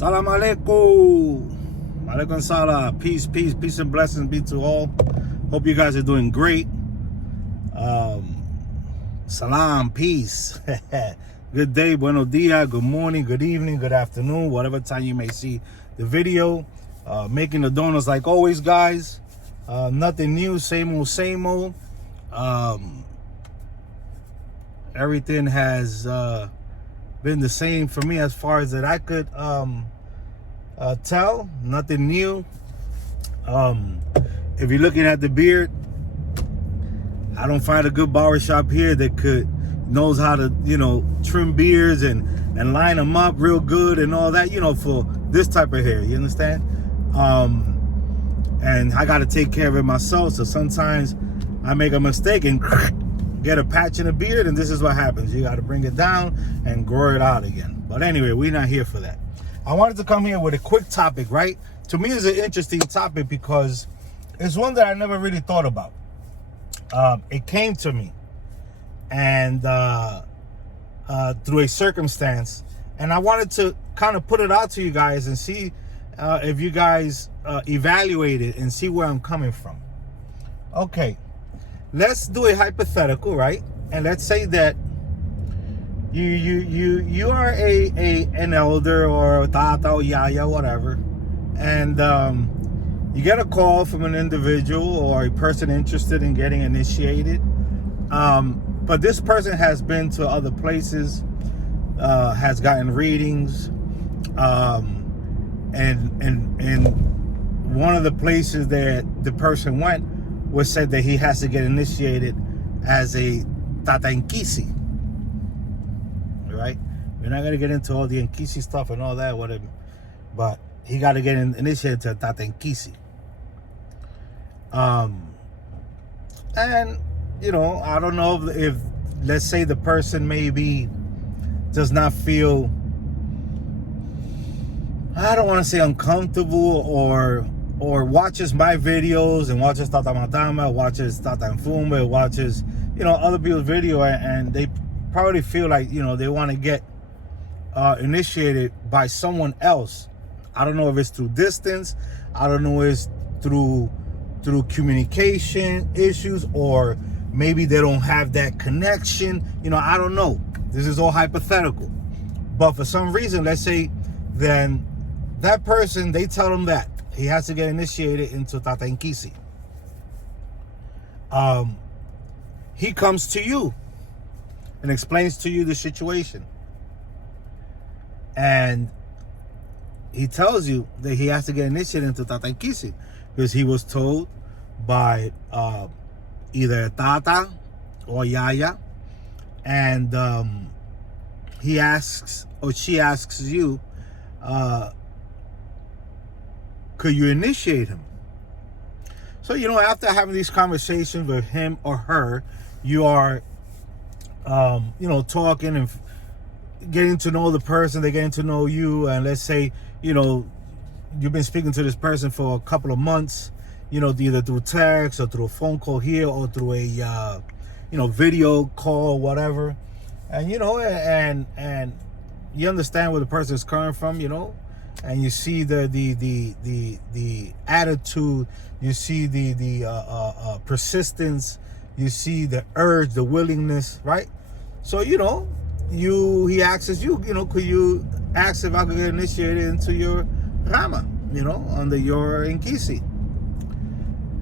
Salam alaikum. Alaikum salam. Peace, peace, peace and blessings be to all. Hope you guys are doing great. Salam, peace. Good day, buenos dias, good morning, good evening, good afternoon, whatever time you may see the video. Making the donuts like always, guys. Nothing new, same old. Everything has been the same for me as far as that I could tell. Nothing new. If you're looking at the beard, I don't find a good barbershop here that knows how to, trim beards and line them up real good and all that, for this type of hair, you understand? And I got to take care of it myself. So sometimes I make a mistake and get a patch in the beard, and this is what happens. You got to bring it down and grow it out again. But anyway, we're not here for that. I wanted to come here with a quick topic, right? To me, it's an interesting topic because it's one that I never really thought about. It came to me and through a circumstance, and I wanted to kind of put it out to you guys and see if you guys evaluate it and see where I'm coming from. Okay, let's do a hypothetical, right? And let's say that you are an elder or a Tata or Yaya, whatever, and you get a call from an individual or a person interested in getting initiated. But this person has been to other places, has gotten readings, and one of the places that the person went was said that he has to get initiated as a Tata Nkisi. Right? We're not going to get into all the Nkisi stuff and all that, whatever, but he got to get initiated to Tata Nkisi. And I don't know if let's say the person maybe does not feel, I don't want to say uncomfortable, or watches my videos and watches Tata Matama, watches Tata Nfumbe, watches other people's video, and they probably feel like they want to get initiated by someone else. I don't know if it's through distance, I don't know if it's through communication issues, or maybe they don't have that connection. I don't know. This is all hypothetical. But for some reason, let's say then that person, they tell him that he has to get initiated into Tata Nkisi. He comes to you and explains to you the situation. And he tells you that he has to get initiated into Tata Nkisi because he was told by either Tata or Yaya, and he asks, or she asks you, could you initiate him? So after having these conversations with him or her, you are talking and getting to know the person, they're getting to know you, and let's say you've been speaking to this person for a couple of months, either through text or through a phone call here or through a video call, whatever, and and you understand where the person is coming from, and you see the attitude, you see the persistence, you see the urge, the willingness, right? So he asks you, could you ask if I could get initiated into your Rama, under your Nkisi?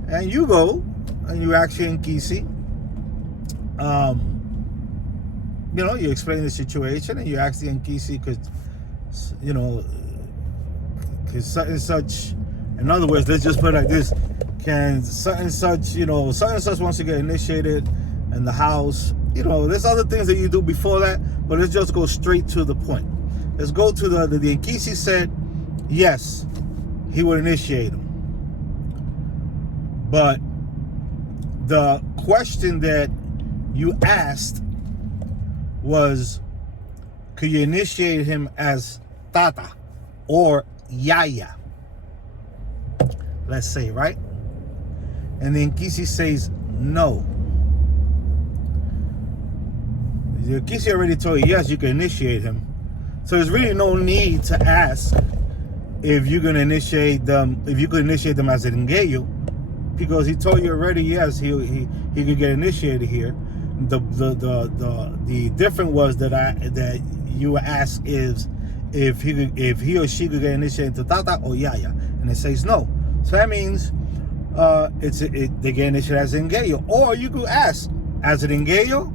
And you go and you ask your Nkisi, you explain the situation, and you ask the Nkisi, because such and such, in other words, let's just put it like this, can such and such, wants to get initiated in the house. There's other things that you do before that, but let's just go straight to the point. Let's go to the Nkisi said, yes, he would initiate him. But the question that you asked was, could you initiate him as Tata or Yaya? Let's say, right? And then Nkisi says no. The Nkisi already told you, yes, you can initiate him. So there's really no need to ask if you're gonna initiate them, if you could initiate them as an engayo, because he told you already, yes, he could get initiated here. The difference was that you asked is if he or she could get initiated to Tata or Yaya, and it says no. So that means they get initiated as an engayo, or you could ask as an engayo.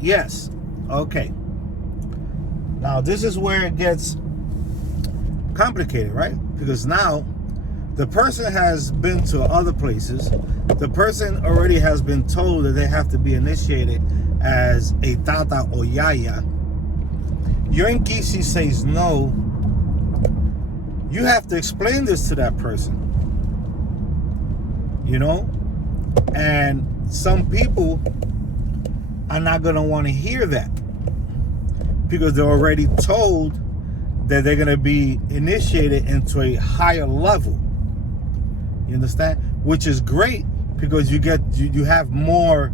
Yes, okay. Now this is where it gets complicated, right? Because now the person has been to other places. The person already has been told that they have to be initiated as a Tata or Yaya. Your Nkisi says no. You have to explain this to that person. You know? And some people are not going to want to hear that, because they're already told that they're going to be initiated into a higher level. You understand? Which is great, because you have more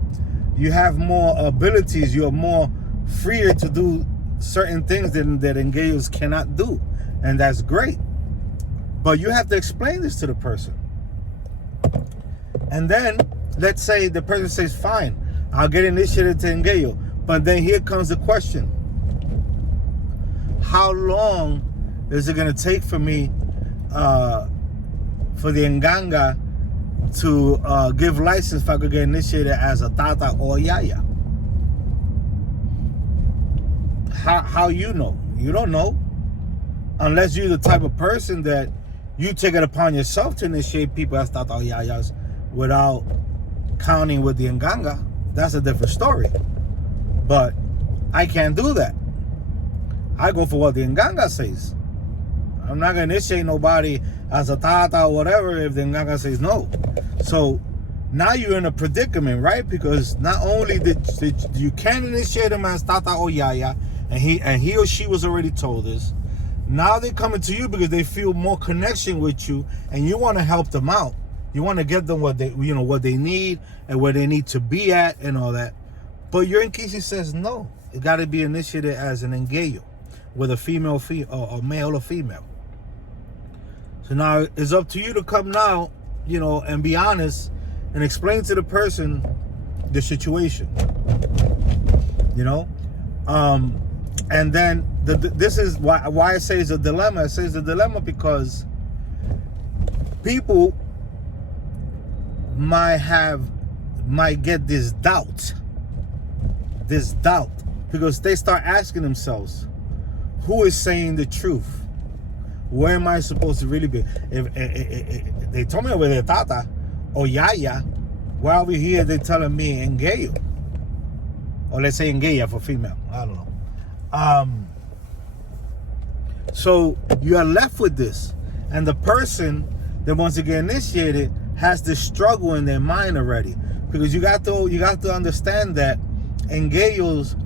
abilities. You're more freer to do certain things that engagers cannot do, and that's great. But you have to explain this to the person. And then let's say the person says, "Fine, I'll get initiated to engayo." But then here comes the question: how long is it going to take for me, for the Nganga to give license if I could get initiated as a Tata or Yaya? How you know? You don't know, unless you're the type of person that you take it upon yourself to initiate people as Tata or Yayas without counting with the Nganga. That's a different story. But I can't do that. I go for what the Nganga says. I'm not going to initiate nobody as a Tata or whatever if the Nganga says no. So now you're in a predicament, right? Because not only did you can initiate him as Tata or Yaya, and he or she was already told this. Now they're coming to you because they feel more connection with you, and you want to help them out. You want to get them what they need and where they need to be at and all that. But your Nkisi says no. It got to be initiated as an engayo with a female, or male or female. So now it's up to you to come now, and be honest and explain to the person the situation. And then this is why I say it's a dilemma. I say it's a dilemma because people might get this doubt because they start asking themselves, who is saying the truth? Where am I supposed to really be? If they told me over there Tata or Yaya, why over here they telling me engayo? Or let's say engaya for female. I don't know. So you are left with this, and the person that wants to get initiated has this struggle in their mind already, because you got to understand that engayos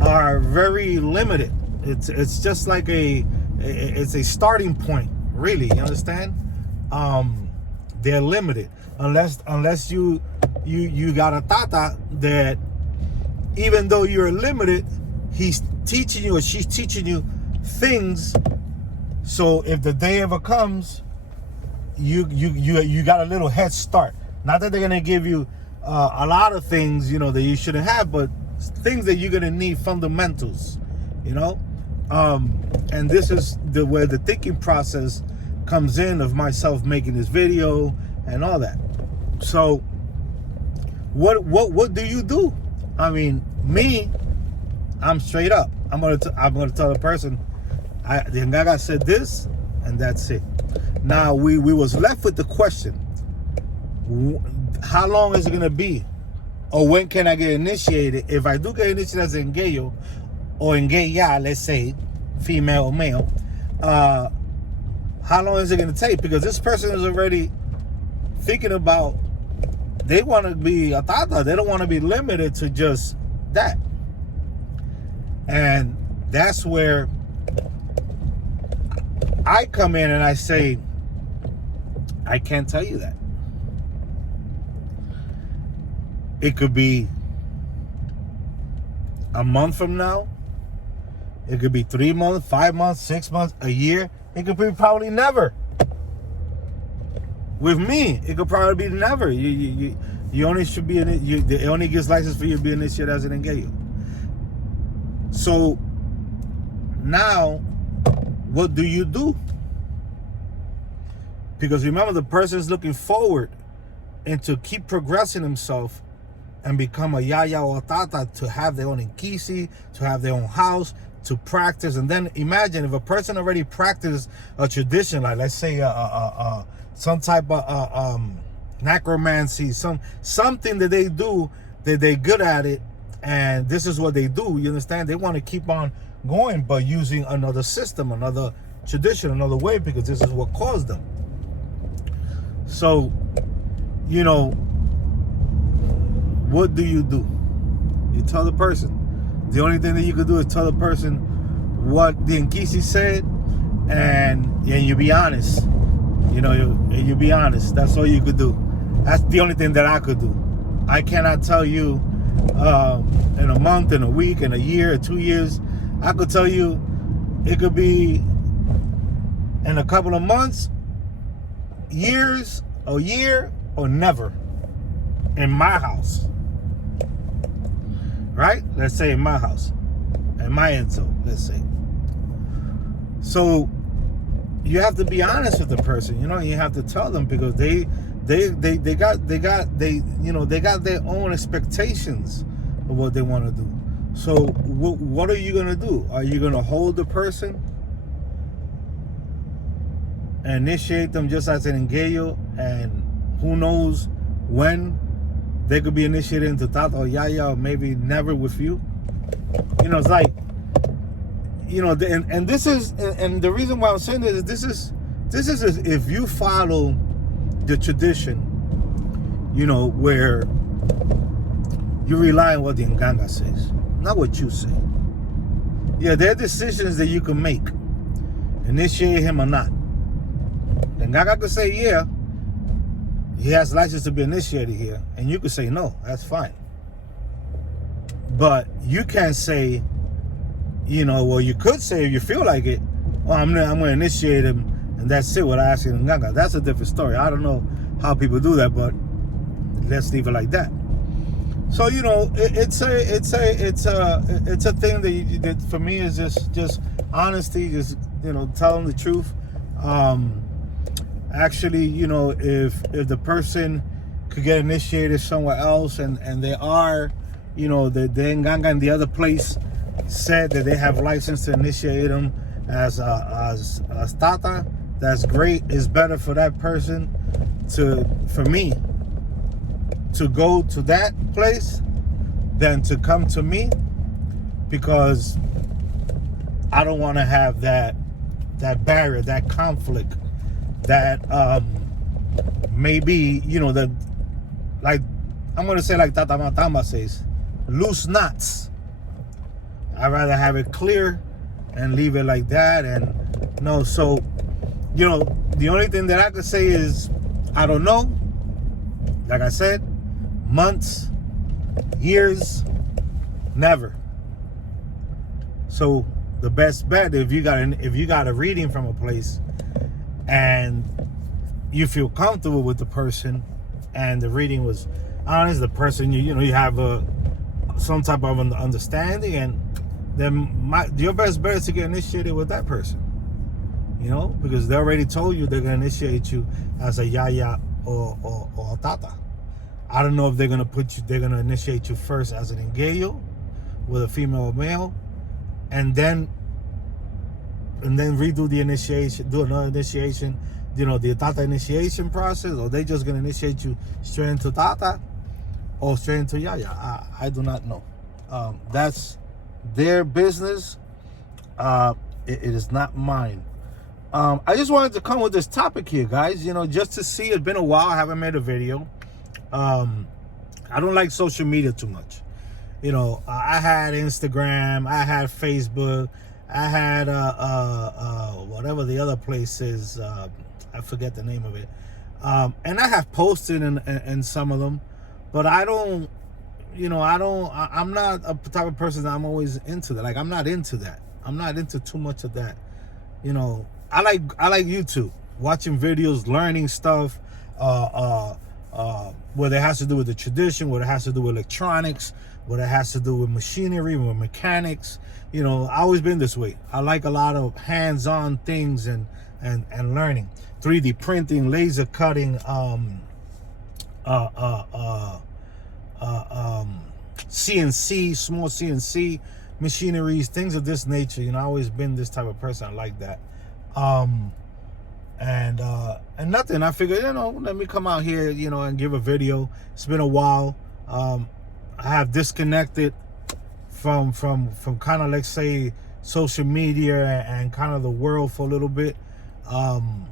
are very limited. It's just like it's a starting point, really. You understand? They're limited unless you got a Tata that, even though you're limited, he's teaching you or she's teaching you things. So if the day ever comes, you got a little head start. Not that they're gonna give you a lot of things that you shouldn't have, but things that you're gonna need, fundamentals. And this is where the thinking process comes in of myself making this video and all that. So what do you do? I mean, me, I'm straight up. I'm gonna tell the person, the Ngaga said this, and that's it. Now we was left with the question: how long is it gonna be, or when can I get initiated? If I do get initiated as an engayo or engaya, let's say, female or male, how long is it gonna take? Because this person is already thinking about, they want to be a Tata. They don't want to be limited to just that. And that's where I come in and I say, I can't tell you that. It could be a month from now. It could be 3 months, 5 months, 6 months, a year. it could be probably never. With me, it could probably be never. You only should be in it. It only gives license for you to be initiated as an engagement. So now, what do you do? Because remember, the person is looking forward and to keep progressing himself and become a Yaya or a Tata, to have their own Inkisi, to have their own house, to practice. And then imagine if a person already practiced a tradition, like let's say some type of necromancy, something that they do, that they're good at it, and this is what they do. You understand? They want to keep on going, but using another system, another tradition, another way, because this is what caused them. So, you know, what do? You tell the person. The only thing that you could do is tell the person what the Inkisi said, and you be honest. You know, you be honest. That's all you could do. That's the only thing that I could do. I cannot tell you in a month, in a week, in a year, or 2 years. I could tell you it could be in a couple of months, years, a year, or never in my house. Right? Let's say in my house, in my info, let's say. So you have to be honest with the person. You know, you have to tell them, because they got their own expectations of what they want to do. So what are you gonna do? Are you gonna hold the person and initiate them just as an engayo, and who knows when they could be initiated into Tata or Yaya, or maybe never with you? You know, it's like, you know, and this is, and the reason why I'm saying this is if you follow the tradition, you know, where you rely on what the Nganga says, not what you say. Yeah, there are decisions that you can make, initiate him or not. The Nganga could say, yeah, he has license to be initiated here, and you could say no. That's fine. But you can't say, you know, well, you could say, if you feel like it, well, I'm gonna initiate him, and that's it, without asking Nganga. That's a different story. I don't know how people do that, but let's leave it like that. So, you know, it's a thing that for me is just honesty, just, you know, tell them the truth. Actually, you know, if the person could get initiated somewhere else, and they are, you know, the Nganga in the other place said that they have license to initiate them as Tata, that's great. It's better for that person for me to go to that place than to come to me, because I don't want to have that barrier, that conflict, that maybe, you know, that, like, I'm going to say like Tata Matamba says, loose knots. I'd rather have it clear and leave it like that. And no, so, you know, the only thing that I could say is, I don't know. Like I said, months, years, never. So the best bet, if you got a reading from a place and you feel comfortable with the person, and the reading was honest, the person, you know, you have some type of understanding, and then your best bet is to get initiated with that person, you know, because they already told you they're going to initiate you as a Yaya or a Tata. I don't know if they're going to initiate you first as an engayo with a female or male, and then redo the initiation, do another initiation, you know, the Tata initiation process, or they just going to initiate you straight into Tata or straight into Yaya. I do not know. That's their business. It is not mine. I just wanted to come with this topic here, guys, you know, just to see. It's been a while. I haven't made a video. I don't like social media too much. You know, I had Instagram, I had Facebook, I had whatever the other place is, I forget the name of it. And I have posted in some of them, but I don't, you know, I'm not a type of person that I'm always into that. Like, I'm not into that. I'm not into too much of that. You know, I like YouTube, watching videos, learning stuff, whether it has to do with the tradition, whether it has to do with electronics, whether it has to do with machinery, with mechanics. You know, I always been this way. I like a lot of hands-on things and learning. 3D printing, laser cutting, CNC, small CNC machineries, things of this nature. You know, I always been this type of person. I like that. And nothing. I figured, you know, let me come out here, you know, and give a video. It's been a while. I have disconnected from kind of, let's say, social media and kind of the world for a little bit. I'm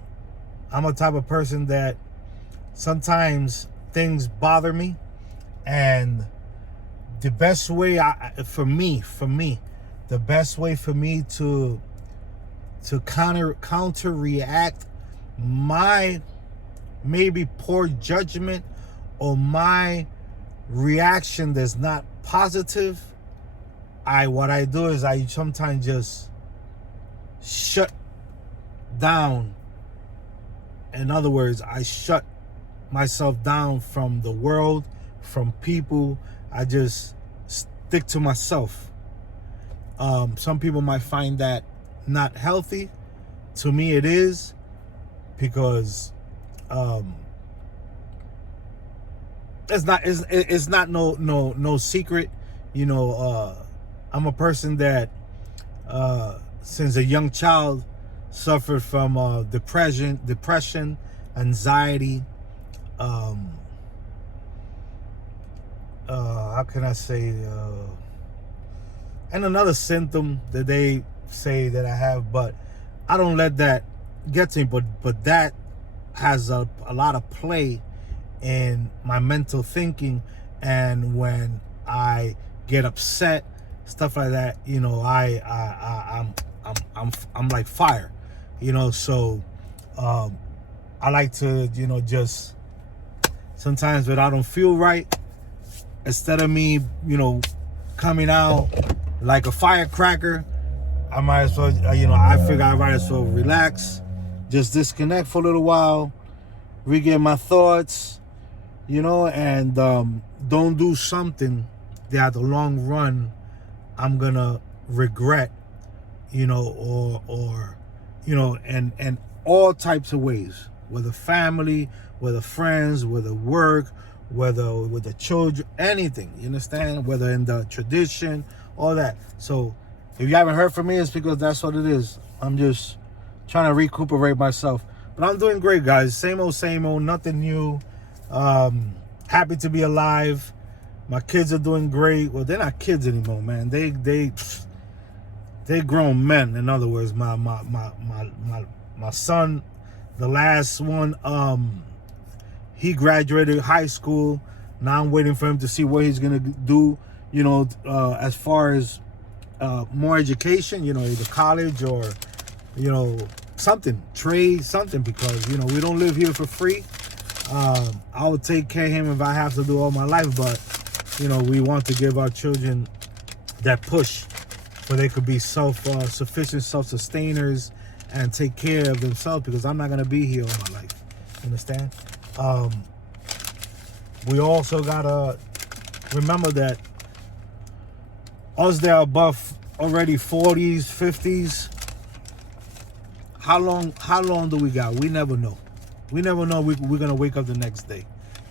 a type of person that sometimes things bother me, and the best way for me, the best way for me to counter react my maybe poor judgment or my reaction that's not positive, what I do is I sometimes just shut down. In other words, I shut myself down from the world, from people. I just stick to myself. Some people might find that not healthy. To me, it is, because it's not no secret. You know, I'm a person that since a young child suffered from depression, anxiety. How can I say? And another symptom that they say that I have, but I don't let that get to me. But that has a lot of play in my mental thinking, and when I get upset, stuff like that, you know, I'm like fire, you know. So I like to, you know, just sometimes when I don't feel right, instead of me, you know, coming out like a firecracker, I might as well, you know, I figure I might as well relax, just disconnect for a little while, regain my thoughts, you know, and don't do something that the long run I'm gonna regret, you know, or you know, and all types of ways, whether family, whether friends, whether work, whether with the children, anything, you understand, whether in the tradition, all that. So if you haven't heard from me, it's because that's what it is. I'm just trying to recuperate myself, but I'm doing great, guys. Same old, nothing new. Happy to be alive. My kids are doing great. Well, they're not kids anymore, man. They grown men. In other words, my son, the last one, he graduated high school. Now I'm waiting for him to see what he's gonna do, you know, as far as more education, you know, either college or, you know, something, trade, something, because, you know, we don't live here for free. I will take care of him if I have to do all my life, but, you know, we want to give our children that push where they could be self-sufficient, self-sustainers, and take care of themselves, because I'm not going to be here all my life. Understand? We also got to remember that us that are above already 40s, 50s, how long do we got? We never know. We never know we're going to wake up the next day.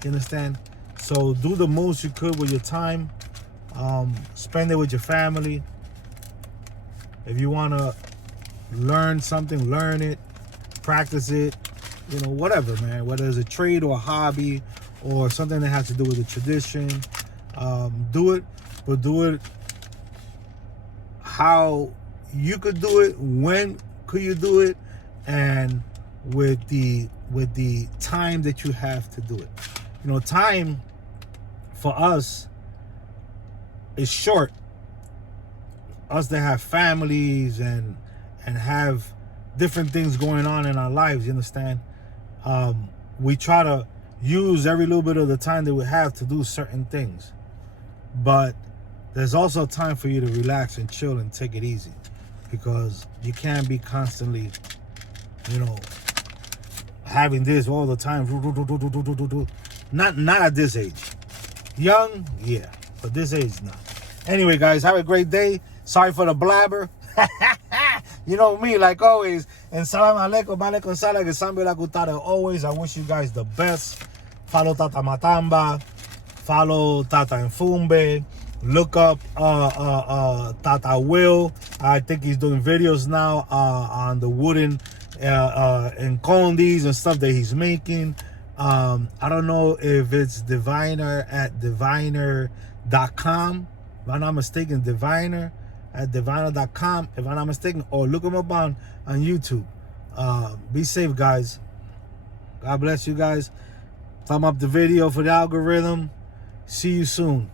You understand? So do the most you could with your time. Spend it with your family. If you want to learn something, learn it, practice it, you know, whatever, man. Whether it's a trade or a hobby or something that has to do with a tradition, do it, but do it how you could do it, when could you do it, and with the time that you have to do it. You know, time for us is short. Us that have families and have different things going on in our lives, you understand? We try to use every little bit of the time that we have to do certain things. But there's also time for you to relax and chill and take it easy, because you can't be constantly you know, having this all the time. Not at this age. Young, yeah, but this age, not. Anyway, guys, have a great day. Sorry for the blabber. You know me, like always. And salam alaikum, alaikum salam, que sambe la gutada always. I wish you guys the best. Follow Tata Matamba. Follow Tata Nfumbe. Look up Tata Will. I think he's doing videos now on the wooden and condis and stuff that he's making. I don't know if it's diviner at diviner.com. If I'm not mistaken, diviner at diviner.com. If I'm not mistaken, or look him up on YouTube. Be safe, guys. God bless you guys. Thumb up the video for the algorithm. See you soon.